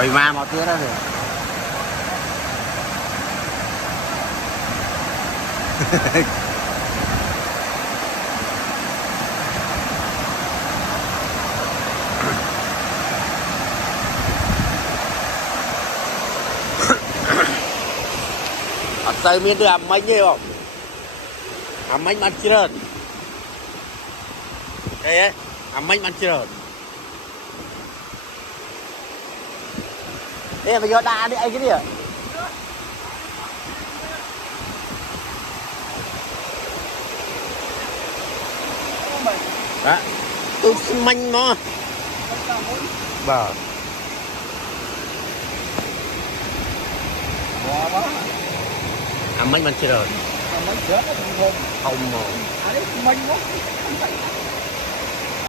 rồi ma một tiếng đó rồi. Ở tây miền đưa mấy gì không? Mấy bắn trơn. Đây ấy, mấy bắn trơn. Ê, bây giờ đá đi anh cái gì ạ? Đó, tôi xin manh nó. Bà. Mấy bắn trơn. Không mà.